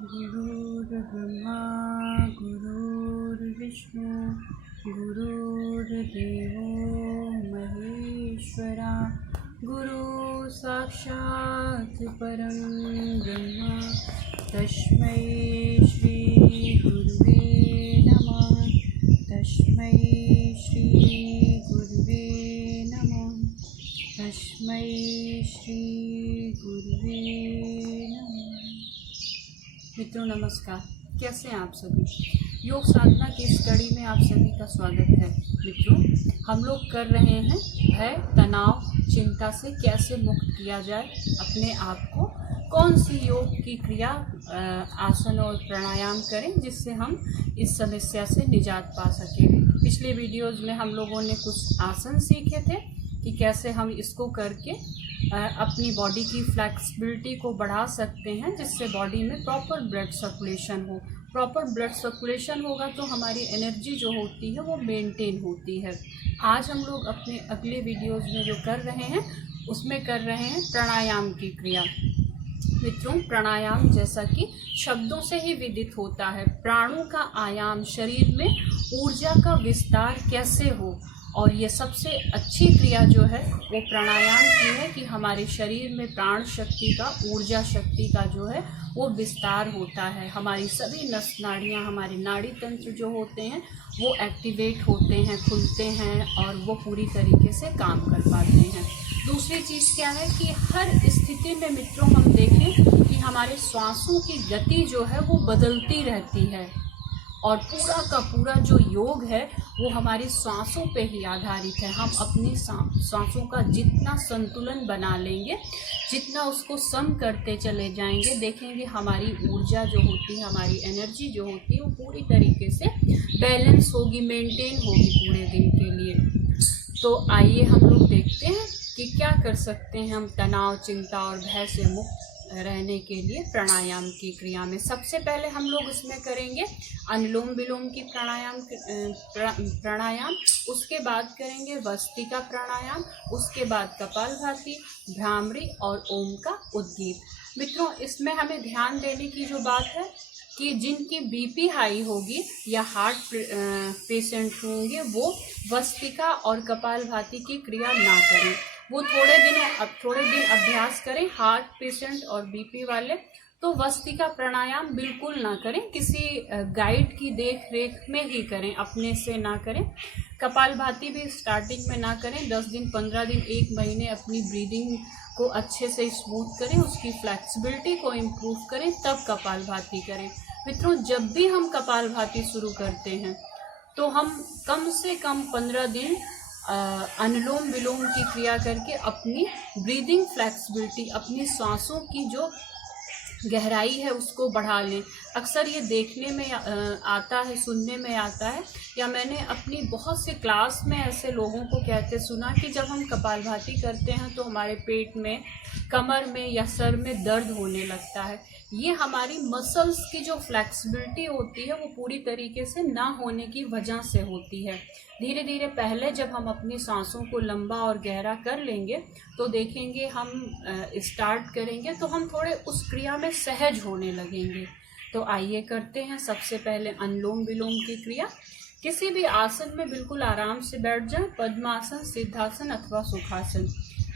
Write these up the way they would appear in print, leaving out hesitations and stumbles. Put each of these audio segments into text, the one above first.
गुरुर्ब्रह्मा गुरुर्विष्णु गुरुर्देवो महेश्वरा गुरु साक्षात् परं ब्रह्म तस्मै श्री गुरुवे नमः। तस्मै श्री गुरुवे नमः। तस्मै श्री गुरुवे नमः। मित्रों नमस्कार, कैसे हैं आप सभी। योग साधना की इस कड़ी में आप सभी का स्वागत है। मित्रों, हम लोग कर रहे हैं भय, तनाव, चिंता से कैसे मुक्त किया जाए अपने आप को। कौन सी योग की क्रिया, आसन और प्राणायाम करें जिससे हम इस समस्या से निजात पा सकें। पिछले वीडियोज़ में हम लोगों ने कुछ आसन सीखे थे कि कैसे हम इसको करके अपनी बॉडी की फ्लेक्सिबिलिटी को बढ़ा सकते हैं, जिससे बॉडी में प्रॉपर ब्लड सर्कुलेशन हो। प्रॉपर ब्लड सर्कुलेशन होगा तो हमारी एनर्जी जो होती है वो मेंटेन होती है। आज हम लोग अपने अगले वीडियोज़ में जो कर रहे हैं उसमें कर रहे हैं प्राणायाम की क्रिया। मित्रों, प्राणायाम जैसा कि शब्दों से ही विदित होता है, प्राणों का आयाम, शरीर में ऊर्जा का विस्तार कैसे हो। और ये सबसे अच्छी क्रिया जो है वो प्राणायाम की है कि हमारे शरीर में प्राण शक्ति का, ऊर्जा शक्ति का जो है वो विस्तार होता है। हमारी सभी नस नाड़ियाँ, हमारे नाड़ी तंत्र जो होते हैं वो एक्टिवेट होते हैं, खुलते हैं और वो पूरी तरीके से काम कर पाते हैं। दूसरी चीज़ क्या है कि हर स्थिति में मित्रों हम देखें कि हमारे श्वासों की गति जो है वो बदलती रहती है और पूरा का पूरा जो योग है वो हमारी सांसों पे ही आधारित है। हम अपनी सांसों का जितना संतुलन बना लेंगे, जितना उसको सम करते चले जाएंगे, देखेंगे हमारी ऊर्जा जो होती है, हमारी एनर्जी जो होती है वो पूरी तरीके से बैलेंस होगी, मेंटेन होगी पूरे दिन के लिए। तो आइए हम लोग देखते हैं कि क्या कर सकते हैं हम तनाव, चिंता और भय से मुक्त रहने के लिए प्राणायाम की क्रिया में। सबसे पहले हम लोग इसमें करेंगे अनुलोम विलोम की प्राणायाम, उसके बाद करेंगे वस्तिका प्राणायाम, उसके बाद कपालभाति, भ्रामरी और ओम का उद्गीत। मित्रों, इसमें हमें ध्यान देने की जो बात है कि जिनकी बीपी हाई होगी या हार्ट पेशेंट होंगे वो वस्तिका और कपालभाति की क्रिया ना करें। वो थोड़े दिन अभ्यास करें। हार्ट पेशेंट और बीपी वाले तो वस्तिका प्राणायाम बिल्कुल ना करें, किसी गाइड की देख रेख में ही करें, अपने से ना करें। कपालभाति भी स्टार्टिंग में ना करें। 10 दिन, 15 दिन, 1 महीने अपनी ब्रीदिंग को अच्छे से स्मूथ करें, उसकी फ्लेक्सिबिलिटी को इम्प्रूव करें, तब कपालभाति करें। मित्रों, जब भी हम कपालभाति शुरू करते हैं तो हम कम से कम 15 दिन अनुलोम विलोम की क्रिया करके अपनी ब्रीदिंग फ्लेक्सिबिलिटी, अपनी सांसों की जो गहराई है उसको बढ़ा लें। अक्सर ये देखने में आता है, सुनने में आता है, या मैंने अपनी बहुत से क्लास में ऐसे लोगों को कहते सुना कि जब हम कपालभाति करते हैं तो हमारे पेट में, कमर में या सर में दर्द होने लगता है। ये हमारी मसल्स की जो फ्लेक्सिबिलिटी होती है वो पूरी तरीके से ना होने की वजह से होती है। धीरे धीरे पहले जब हम अपनी सांसों को लंबा और गहरा कर लेंगे तो देखेंगे हम स्टार्ट करेंगे तो हम थोड़े उस क्रिया में सहज होने लगेंगे। तो आइए करते हैं सबसे पहले अनुलोम विलोम की क्रिया। किसी भी आसन में बिल्कुल आराम से बैठ जाएं, पद्मासन, सिद्धासन अथवा सुखासन।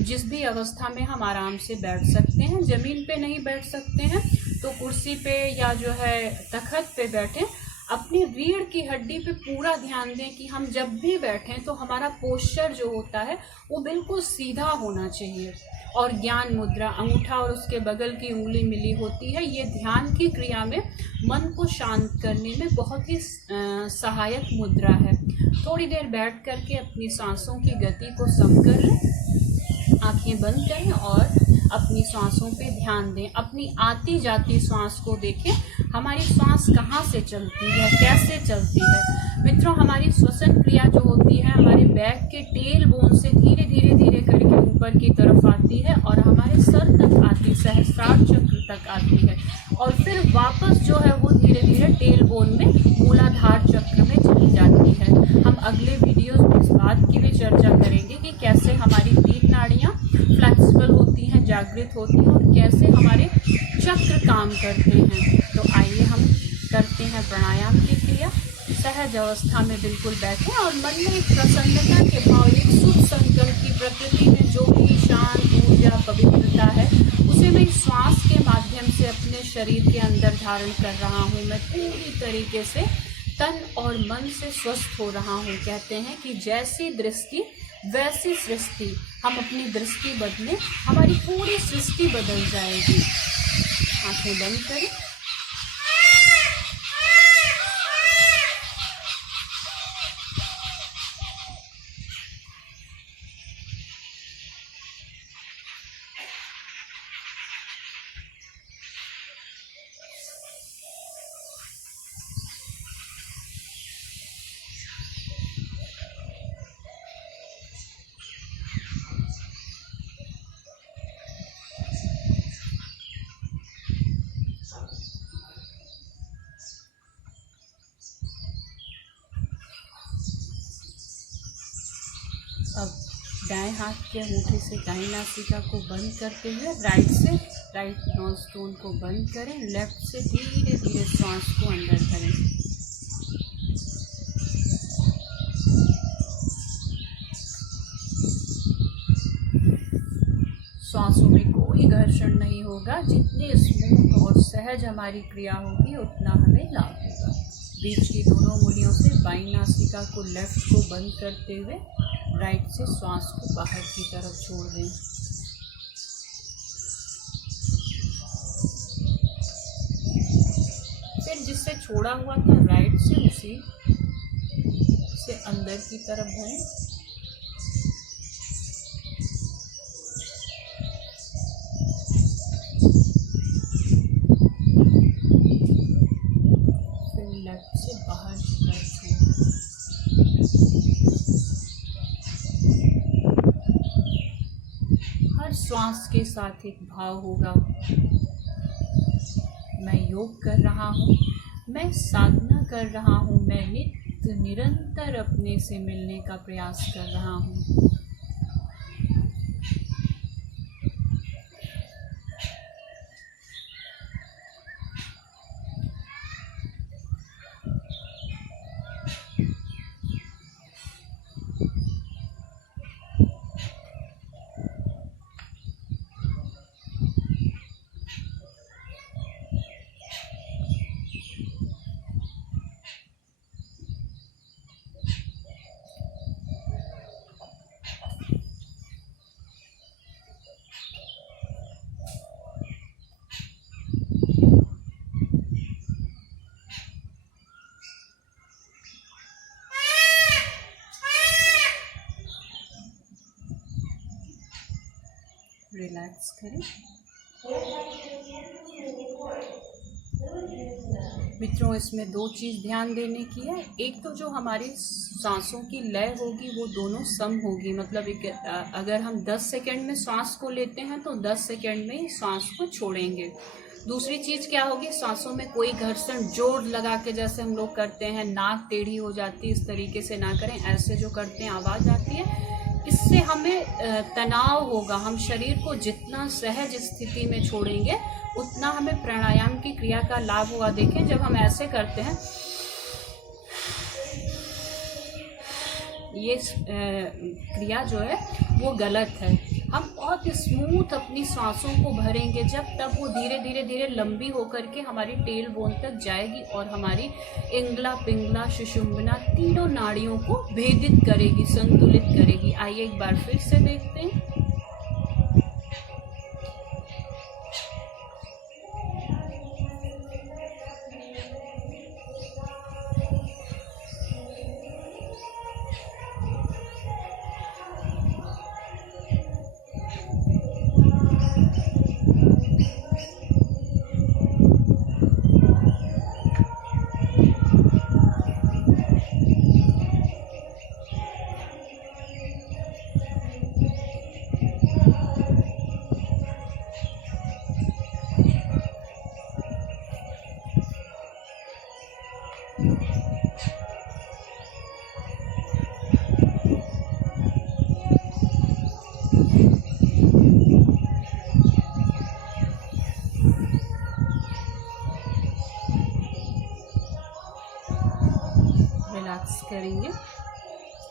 जिस भी अवस्था में हम आराम से बैठ सकते हैं। ज़मीन पे नहीं बैठ सकते हैं तो कुर्सी पे या जो है तख्त पे बैठें। अपनी रीढ़ की हड्डी पे पूरा ध्यान दें कि हम जब भी बैठें तो हमारा पोस्चर जो होता है वो बिल्कुल सीधा होना चाहिए। और ज्ञान मुद्रा, अंगूठा और उसके बगल की उंगली मिली होती है। ये ध्यान की क्रिया में मन को शांत करने में बहुत ही सहायक मुद्रा है। थोड़ी देर बैठ करके अपनी सांसों की गति को सम कर लें, आंखें बंद करें और अपनी सांसों पे ध्यान दें। अपनी आती जाती सांस को देखें, हमारी सांस कहाँ से चलती है, कैसे चलती है। मित्रों, हमारी श्वसन क्रिया जो होती है हमारे बैक के टेल बोन से धीरे धीरे धीरे करके ऊपर की तरफ आती है और हमारे सर तक आती, सहस्त्रार चक्र तक आती है और फिर वापस जो है वो धीरे धीरे टेल बोन में मूलाधार चक्र में चली जाती है। हम अगले वीडियोस में इस बात की भी चर्चा करेंगे कि कैसे हमारी 3 नाड़ियाँ फ्लेक्सिबल होती हैं, जागृत होती हैं और कैसे हमारे चक्र काम करते हैं। तो करते हैं प्राणायाम की क्रिया। सहज अवस्था में बिल्कुल बैठें और मन में एक प्रसन्नता के भाव, एक शुभ संकल्प की प्रकृति में जो भी शांत ऊर्जा पवित्रता है उसे मैं श्वास के माध्यम से अपने शरीर के अंदर धारण कर रहा हूँ। मैं पूरी तरीके से तन और मन से स्वस्थ हो रहा हूँ। कहते हैं कि जैसी दृष्टि वैसी सृष्टि। हम अपनी दृष्टि बदलें, हमारी पूरी सृष्टि बदल जाएगी। आंखें बंद करें। अब दाएं हाथ के अंगूठे से दाईं नासिका को बंद करते हुए राइट नोज़ को बंद करें। लेफ्ट से धीरे धीरे श्वास को अंदर करें। श्वासों में कोई घर्षण नहीं होगा। जितनी स्मूथ और सहज हमारी क्रिया होगी उतना हमें लाभ होगा। बीच की दोनों उंगलियों से बाईं नासिका को लेफ्ट को बंद करते हुए राइट से श्वास को बाहर की तरफ छोड़ दें। फिर जिससे छोड़ा हुआ था राइट से उसी से अंदर की तरफ भरें। फिर लेफ्ट से बाहर की तरफ छोड़ें। हर श्वास के साथ एक भाव होगा, मैं योग कर रहा हूँ, मैं साधना कर रहा हूँ, मैं निरंतर अपने से मिलने का प्रयास कर रहा हूँ। रिलैक्स करें। मित्रों, इसमें दो चीज़ ध्यान देने की है। एक तो जो हमारी सांसों की लय होगी वो दोनों सम होगी। मतलब अगर हम 10 सेकंड में सांस को लेते हैं तो 10 सेकंड में ही सांस को छोड़ेंगे। दूसरी चीज़ क्या होगी, सांसों में कोई घर्षण जोर लगा के जैसे हम लोग करते हैं, नाक टेढ़ी हो जाती है, इस तरीके से ना करें। ऐसे जो करते हैं आवाज़ आती है, इससे हमें तनाव होगा। हम शरीर को जितना सहज स्थिति में छोड़ेंगे उतना हमें प्राणायाम की क्रिया का लाभ होगा। देखें, जब हम ऐसे करते हैं, ये क्रिया जो है वो गलत है। हम बहुत स्मूथ अपनी सांसों को भरेंगे जब तब वो धीरे धीरे धीरे लंबी होकर के हमारी टेल बोन तक जाएगी और हमारी इंगला, पिंगला, सुषुम्ना तीनों नाड़ियों को भेदित करेगी, संतुलित करेगी। आइए एक बार फिर से देखते हैं। रिलैक्स करेंगे।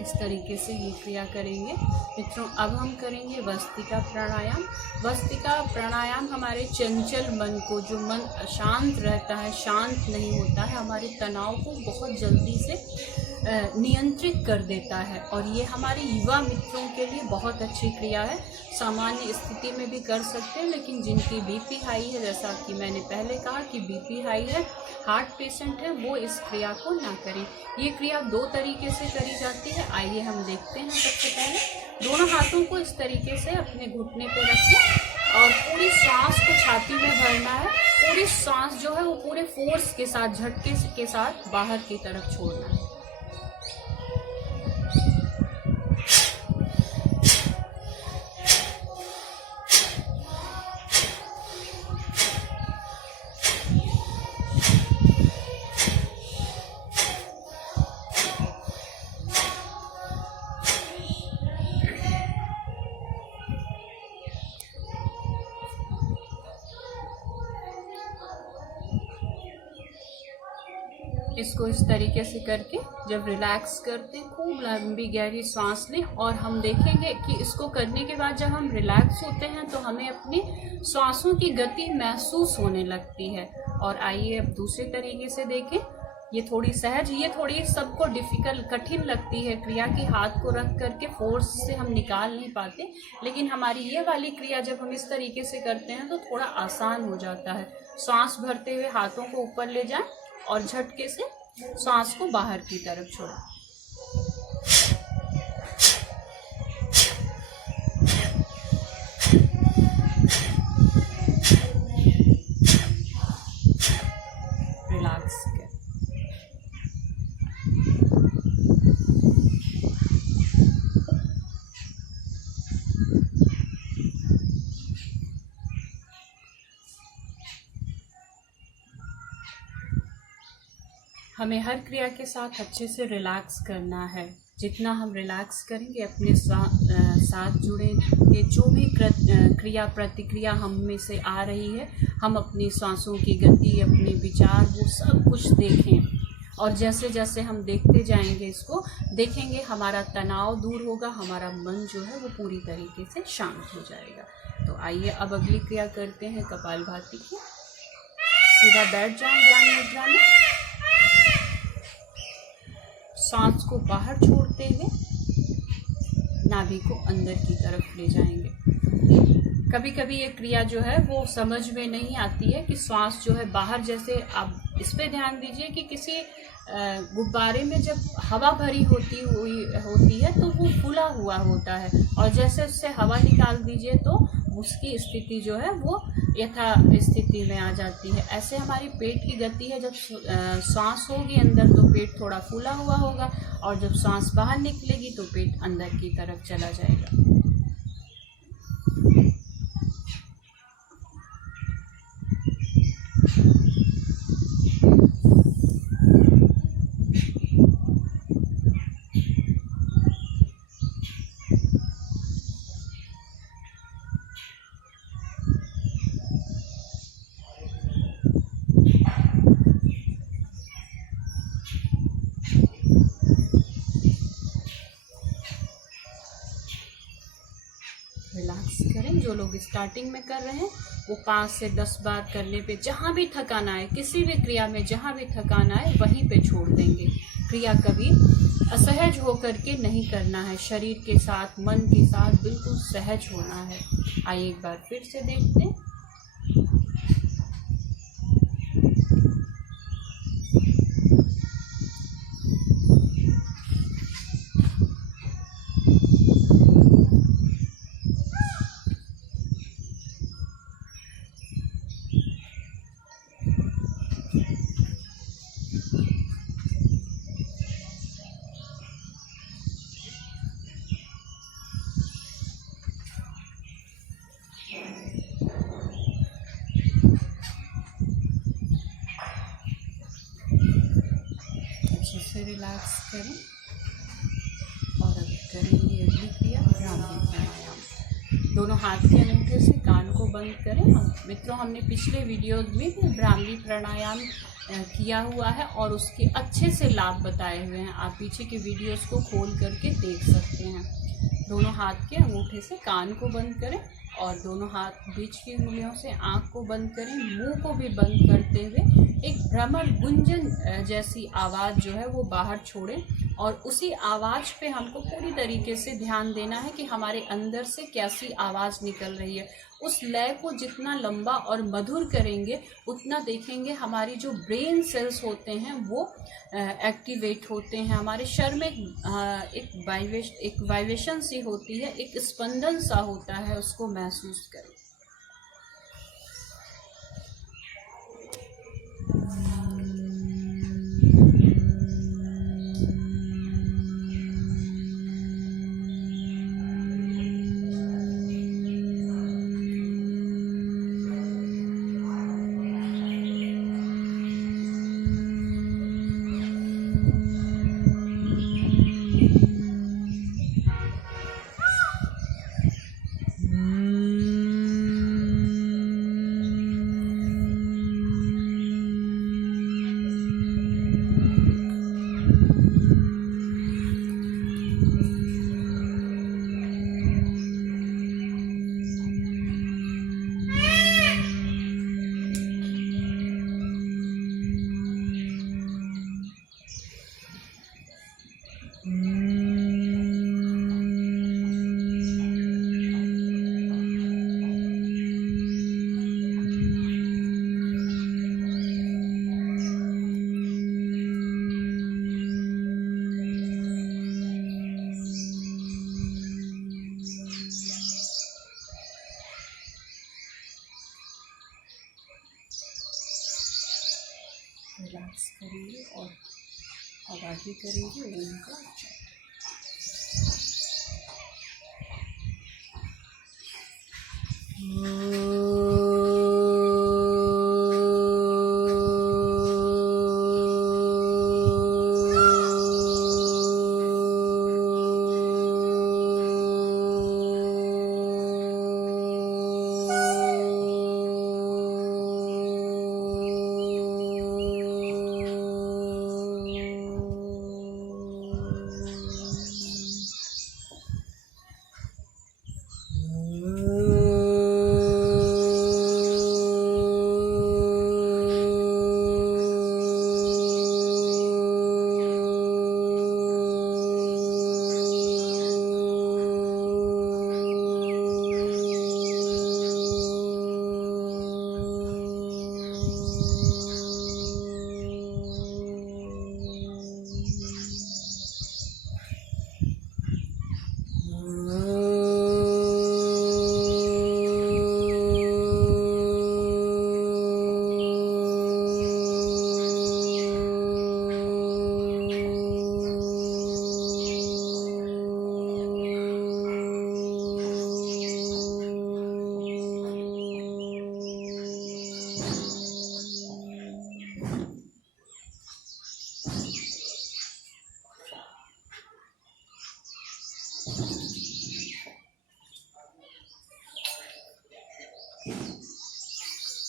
इस तरीके से ये क्रिया करेंगे। मित्रों, अब हम करेंगे वस्तिका प्राणायाम। वस्तिका प्राणायाम हमारे चंचल मन को, जो मन अशांत रहता है, शांत नहीं होता है, हमारे तनाव को बहुत जल्दी से नियंत्रित कर देता है। और ये हमारे युवा मित्रों के लिए बहुत अच्छी क्रिया है। सामान्य स्थिति में भी कर सकते हैं, लेकिन जिनकी बीपी हाई है, जैसा कि मैंने पहले कहा कि बीपी हाई है, हार्ट पेशेंट है, वो इस क्रिया को ना करें। ये क्रिया 2 तरीके से करी जाती है। आइए हम देखते हैं। सबसे पहले दोनों हाथों को इस तरीके से अपने घुटने पे रखें और पूरी सांस को छाती में भरना है। पूरी सांस जो है वो पूरे फोर्स के साथ, झटके के साथ बाहर की तरफ छोड़ना है। इसको इस तरीके से करके जब रिलैक्स करते हैं, खूब लंबी गहरी सांस लें। और हम देखेंगे कि इसको करने के बाद जब हम रिलैक्स होते हैं तो हमें अपनी सांसों की गति महसूस होने लगती है। और आइए अब दूसरे तरीके से देखें। ये थोड़ी सहज, ये थोड़ी सबको कठिन लगती है क्रिया की, हाथ को रख करके फोर्स से हम निकाल नहीं पाते। लेकिन हमारी ये वाली क्रिया जब हम इस तरीके से करते हैं तो थोड़ा आसान हो जाता है। सांस भरते हुए हाथों को ऊपर ले जाएं और झटके से सांस को बाहर की तरफ छोड़ें। रिलैक्स करें। हमें हर क्रिया के साथ अच्छे से रिलैक्स करना है। जितना हम रिलैक्स करेंगे, अपने साथ जुड़ेंगे, जो भी क्रिया प्रतिक्रिया हम में से आ रही है, हम अपनी सांसों की गति, अपने विचार, वो सब कुछ देखें। और जैसे जैसे हम देखते जाएंगे, इसको देखेंगे, हमारा तनाव दूर होगा, हमारा मन जो है वो पूरी तरीके से शांत हो जाएगा। तो आइए अब अगली क्रिया करते हैं कपालभाति की। सीधा बैठ जाएं ध्यान मुद्रा में। सांस को बाहर छोड़ते हुए नाभि को अंदर की तरफ ले जाएंगे। कभी कभी ये क्रिया जो है वो समझ में नहीं आती है कि सांस जो है बाहर, जैसे आप इस पे ध्यान दीजिए कि किसी गुब्बारे में जब हवा भरी होती है तो वो फूला हुआ होता है, और जैसे उससे हवा निकाल दीजिए तो उसकी स्थिति जो है वो यथा स्थिति में आ जाती है। ऐसे हमारी पेट की गति है। जब सांस होगी अंदर तो पेट थोड़ा फूला हुआ होगा, और जब सांस बाहर निकलेगी तो पेट अंदर की तरफ चला जाएगा। रिलैक्स करें। जो लोग स्टार्टिंग में कर रहे हैं वो 5 से 10 बार करने पे जहाँ भी थकान आए, किसी भी क्रिया में जहाँ भी थकान आए वहीं पे छोड़ देंगे। क्रिया कभी असहज होकर के नहीं करना है, शरीर के साथ, मन के साथ बिल्कुल सहज होना है। आइए एक बार फिर से देखते हैं। रिलैक्स करें और अब करेंगे अगली क्रिया भ्रामरी प्राणायाम। दोनों हाथ के अंगूठे से कान को बंद करें। मित्रों, हमने पिछले वीडियो में भी भ्रामरी प्राणायाम किया हुआ है और उसके अच्छे से लाभ बताए हुए हैं। आप पीछे के वीडियोस को खोल करके देख सकते हैं। दोनों हाथ के अंगूठे से कान को बंद करें और दोनों हाथ बीच की उंगलियों से आँख को बंद करें। मुंह को भी बंद करते हुए एक भ्रमर गुंजन जैसी आवाज़ जो है वो बाहर छोड़ें और उसी आवाज़ पे हमको पूरी तरीके से ध्यान देना है कि हमारे अंदर से कैसी आवाज़ निकल रही है। उस लय को जितना लंबा और मधुर करेंगे उतना देखेंगे हमारी जो ब्रेन सेल्स होते हैं वो एक्टिवेट होते हैं। हमारे शरीर में एक वाइब्रेशन सी होती है, एक स्पंदन सा होता है, उसको महसूस करें। रिलैक्स करेंगे और आवाज़ें करेंगे ओम का उच्चारण।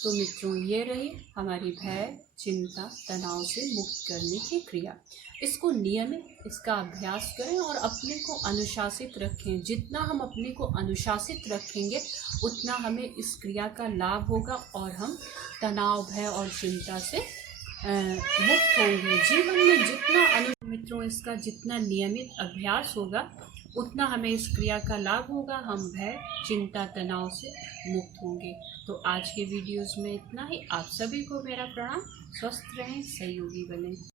तो मित्रों, ये रही हमारी भय, चिंता, तनाव से मुक्त करने की क्रिया। इसको नियमित इसका अभ्यास करें और अपने को अनुशासित रखें। जितना हम अपने को अनुशासित रखेंगे उतना हमें इस क्रिया का लाभ होगा और हम तनाव, भय और चिंता से मुक्त होंगे। जीवन में जितना मित्रों इसका जितना नियमित अभ्यास होगा उतना हमें इस क्रिया का लाभ होगा। हम भय, चिंता, तनाव से मुक्त होंगे। तो आज के वीडियोस में इतना ही। आप सभी को मेरा प्रणाम। स्वस्थ रहें, सहयोगी बनें।